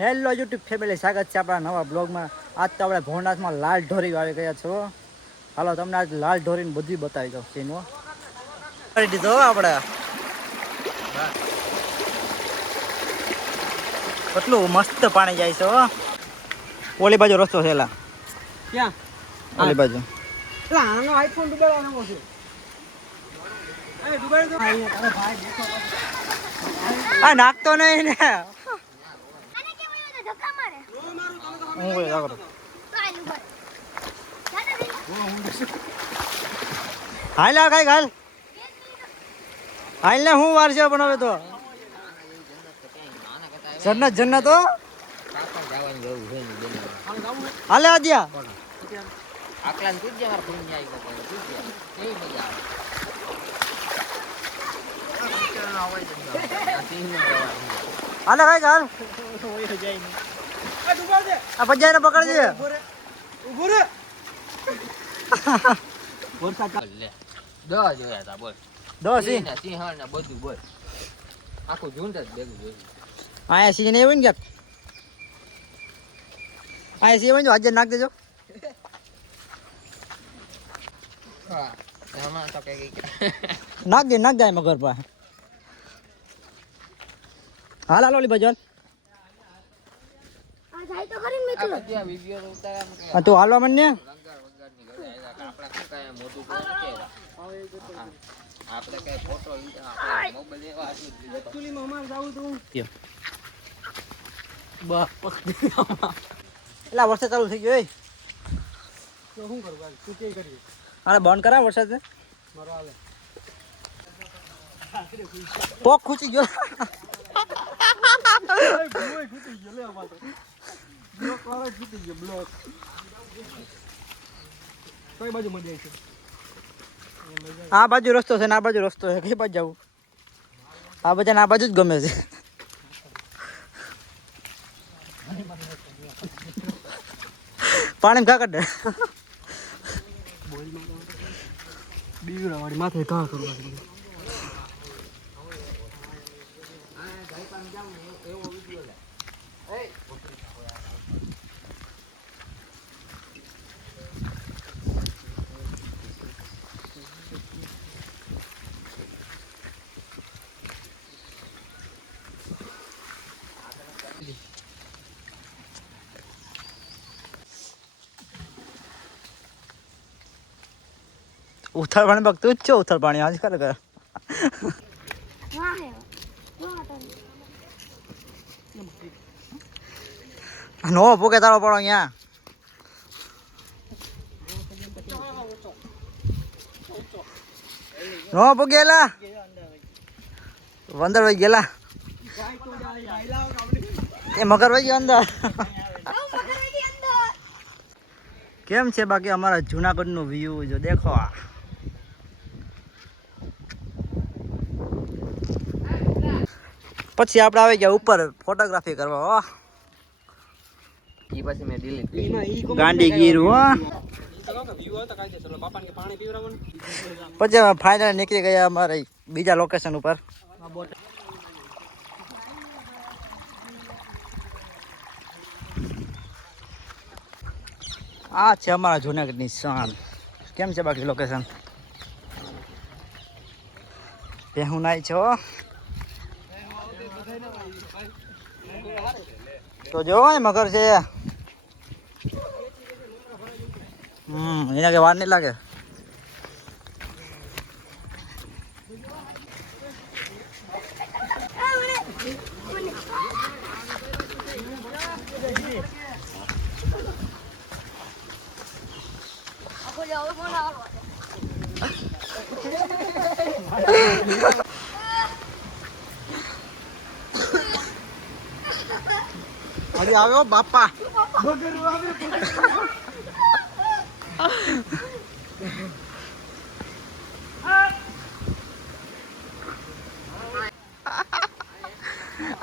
Hello YouTube family, સ્વાગત છે આપણા નવા બ્લોગમાં. આજ તો આપણે ભવનાથમાં લાલ ઢોરી આવી ગયા છો. હાલો તમને આજ લાલ ઢોરીને બધી બતાવી દઉં સીનો કરી દીધો આપણે. કેટલું મસ્ત પાણી જાય છે. ઓલી બાજુ રસ્તો છે. એલા ક્યાં? ઓલી બાજુ. આનો આઈફોન ડુબાડવાનો છે. અરે ડુબાડ દો. અરે ભાઈ દેખો. આ નાખતો નહીં ને. હું કોઈ જાગરો હાલ આ કઈ હાલ હાલ ને હું વાર છે પણ હવે તો જન્નત જન્નત હો. હાલે આદ્યા આકલાન તુજે માર ફૂઈ આવી ગયો તુજે કેવી મજા હાલે કઈ હાલ આ ડુબાડ દે. આ પજાઈને પકડજે. ઉભો રે. વરસાદ લે દો જોયા તા બોલ દોસી સિંહણ ને બધું બોલ આખું ઝુંડ જ ભેગું જોયું. આયા સીને એવું ને ક્યાંક આયા સી એવું આજે નાખ દેજો. હા એમાં તો કઈ નાખ દે મગર પાસે. હાલ હાલ ઓલી બાજુ હાલ. આ વિડિયો ઉતાર્યા મૂકે હા તું હાલવા માંડ ને. લંગર વગરની ઘરે આવ્યા આપડા કાકા મોટું કોઈ કેવા આપણે કઈ ફોટો લીધા આપણે મોબાઈલ એવા આટલું એકચ્યુઅલી અમાર જાવું તો એલા વરસાદ ચાલુ થઈ ગયો. તો શું કરવું? તું કે કરી અરે બંધ કરા વરસાદ મારો હાલે. પોક ખૂચી ગયો. ભૂઈ ખૂટી ગયો લે આમાં તો. બ્લોક વાળો ખૂટી ગયો બ્લોક. કઈ બાજુ મજા છે? આ બાજુ રસ્તો છે ને આ બાજુ રસ્તો છે. કઈ બાજુ જવું? આ બધાને આ બાજુ જ ગમે છે. પાણી ઘા કાઢે. બીવડા વાળી માથે ઘા કરવા દે. ઉથલ પાણી બગ તું જ છો. ઉથલ પાણી આજ કરે કરે નો ભૂકે તારો પડો અહીંયા. નો ભૂગેલા વંદર વહી ગયેલા. એ મગર વહી ગયો અંદર. કેમ છે બાકી અમારા જુનાગઢ નો વ્યૂ જો દેખો. પછી આપણે આવી ગયા ઉપર ફોટોગ્રાફી કરવા. ઈ પછી મેં ડિલીટ કરી. ગાંડી ગીર હો. પછી અમે ફાઇનલ નીકળી ગયા અમારે બીજા લોકેશન ઉપર. આ છે અમારા જુનાગઢની શાન. કેમ છે બાકી લોકેશન? હું નાઈ છો તો જો મગર છે. એના કે વાર નહીં લાગે. હજી આવ્યો બાપા.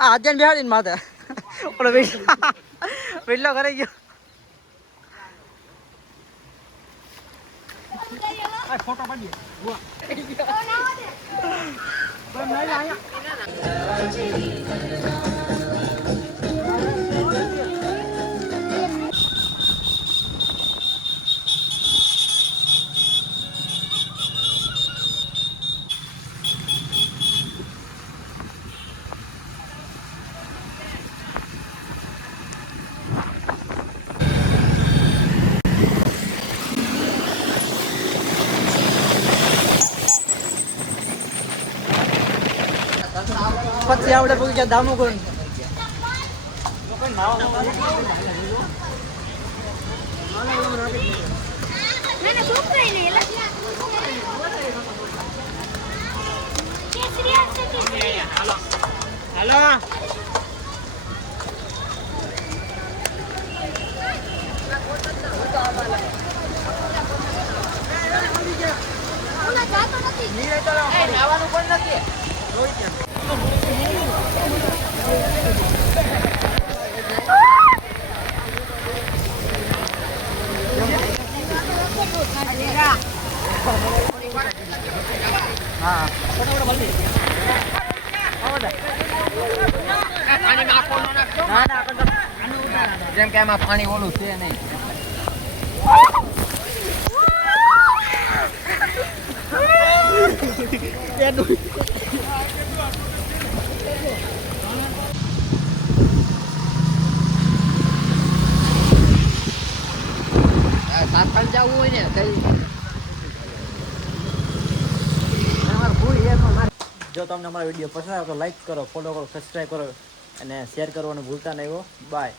આજે બિહાડી ને માથે ઓલો વેટલો કરી ગયો. ફોટો પાડીએ. પછી આપણે પૂછ્યું કે દામો કોણ मैंने ग्रुप नहीं लिया केसरी से केसरी હાલો ઓલા જાતો નથી એ નાવાનું પણ નથી હા પાણી નાખો ના ના જેમ કે આમાં પાણી ઓલું છે નહીં સાતણ જવું હોય ને કઈ જો તમને અમારો વિડીયો પસંદ આવે તો લાઈક કરો ફોલો કરો સબસ્ક્રાઈબ કરો અને શેર કરવાનું ભૂલતા નહીં હો બાય